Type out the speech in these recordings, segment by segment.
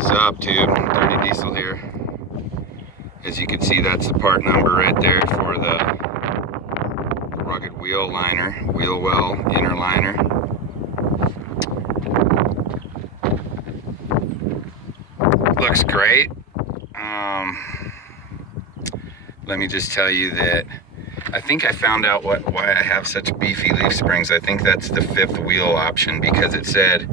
Sup, tube? Dirty Diesel here. As you can see, that's the part number right there for the rugged wheel liner, wheel well inner liner. Looks great. Let me just tell you that I think I found out why I have such beefy leaf springs. I think that's the 5th wheel option, because it said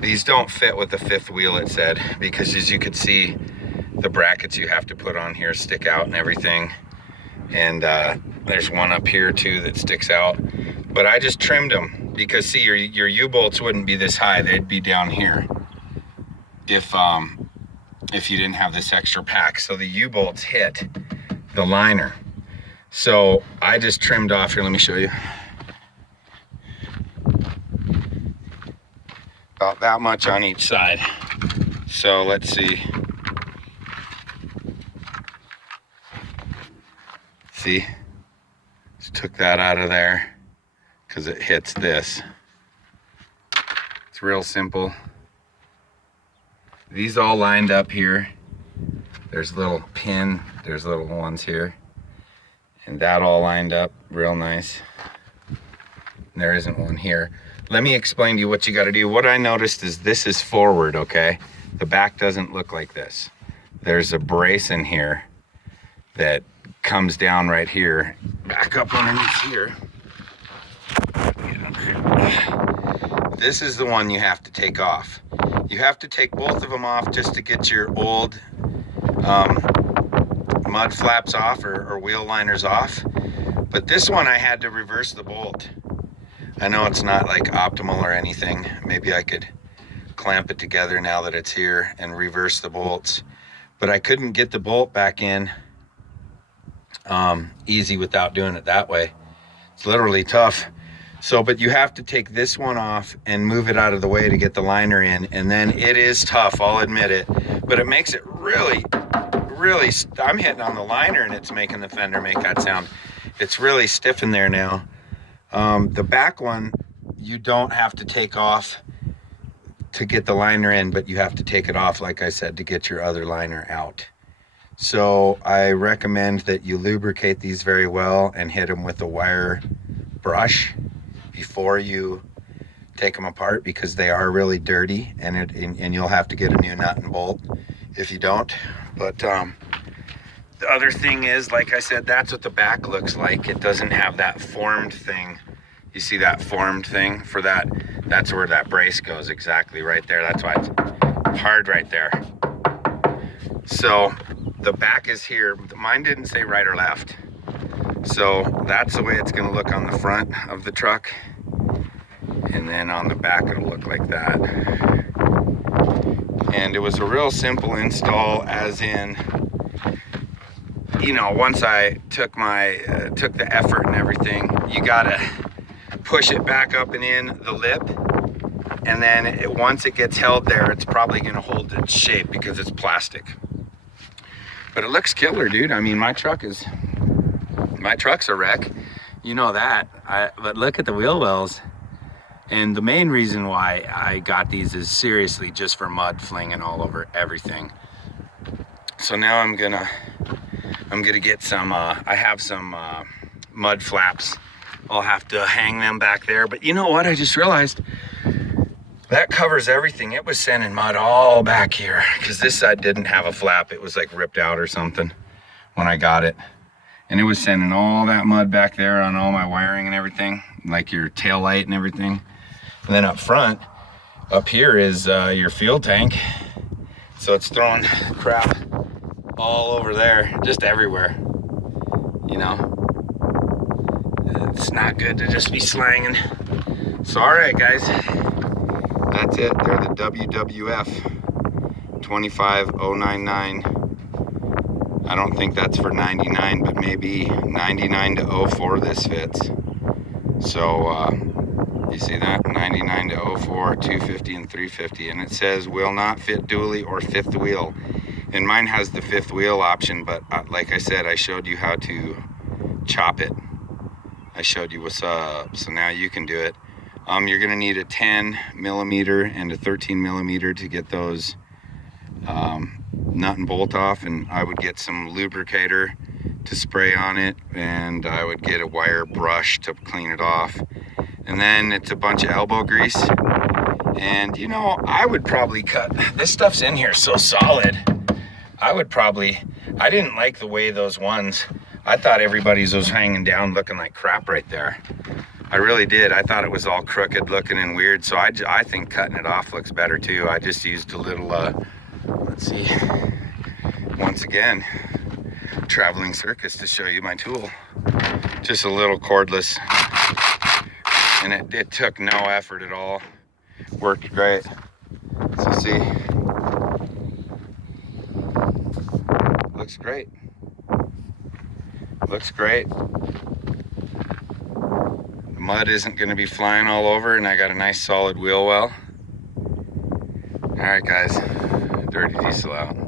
these don't fit with the 5th wheel, it said, because as you could see, the brackets you have to put on here stick out and everything. And there's one up here too that sticks out. But I just trimmed them because see, your U-bolts wouldn't be this high, they'd be down here if you didn't have this extra pack. So the U-bolts hit the liner. So I just trimmed off here, let me show you. About that much on each side. So let's see. See? Just took that out of there because it hits this. It's real simple. These all lined up here. There's a little pin, there's little ones here. And that all lined up real nice. And there isn't one here. Let me explain to you what you got to do. What I noticed is this is forward, okay? The back doesn't look like this. There's a brace in here that comes down right here, back up underneath here. This is the one you have to take off. You have to take both of them off just to get your old mud flaps off or wheel liners off. But this one I had to reverse the bolt. I know it's not like optimal or anything. Maybe I could clamp it together now that it's here and reverse the bolts. But I couldn't get the bolt back in easy without doing it that way. It's literally tough. So, but you have to take this one off and move it out of the way to get the liner in. And then it is tough, I'll admit it. But it makes it really, I'm hitting on the liner and it's making the fender make that sound. It's really stiff in there now. The back one, you don't have to take off to get the liner in, but you have to take it off, like I said, to get your other liner out. So I recommend that you lubricate these very well and hit them with a wire brush before you take them apart, because they are really dirty and you'll have to get a new nut and bolt if you don't. But the other thing is, like I said, that's what the back looks like. It doesn't have that formed thing. You see that formed thing for that? That's where that brace goes, exactly right there. That's why it's hard right there. So the back is here. Mine didn't say right or left. So that's the way it's gonna look on the front of the truck. And then on the back, it'll look like that. And it was a real simple install, as in, you know, once I took the effort and everything, you gotta push it back up and in the lip. And then once it gets held there, it's probably gonna hold its shape because it's plastic. But it looks killer, dude. I mean, my truck's a wreck. You know that. But look at the wheel wells. And the main reason why I got these is seriously just for mud flinging all over everything. So now I'm gonna get some, I have some mud flaps. I'll have to hang them back there. But you know what? I just realized that covers everything. It was sending mud all back here because this side didn't have a flap. It was like ripped out or something when I got it. And it was sending all that mud back there on all my wiring and everything, like your tail light and everything. And then up front, up here is your fuel tank. So it's throwing crap all over there, just everywhere, you know? It's not good to just be slanging. So all right, guys, that's it. They're the WWF25099. I don't think that's for 99, but maybe 99 to 04 this fits. So you see that? 99 to 04, 250 and 350. And it says will not fit dually or 5th wheel. And mine has the 5th wheel option, but like I said, I showed you how to chop it. I showed you what's up, so now you can do it. You're gonna need a 10 millimeter and a 13 millimeter to get those nut and bolt off, and I would get some lubricator to spray on it, and I would get a wire brush to clean it off, and then it's a bunch of elbow grease. And you know, I would probably cut, this stuff's in here so solid, I didn't like the way those ones, I thought everybody's was hanging down looking like crap right there. I really did. I thought it was all crooked looking and weird, so I think cutting it off looks better too. I just used a little, let's see, once again, traveling circus to show you my tool. Just a little cordless, and it took no effort at all. Worked great. So see, looks great. Looks great. The mud isn't going to be flying all over, and I got a nice solid wheel well. All right, guys, Dirty Diesel out.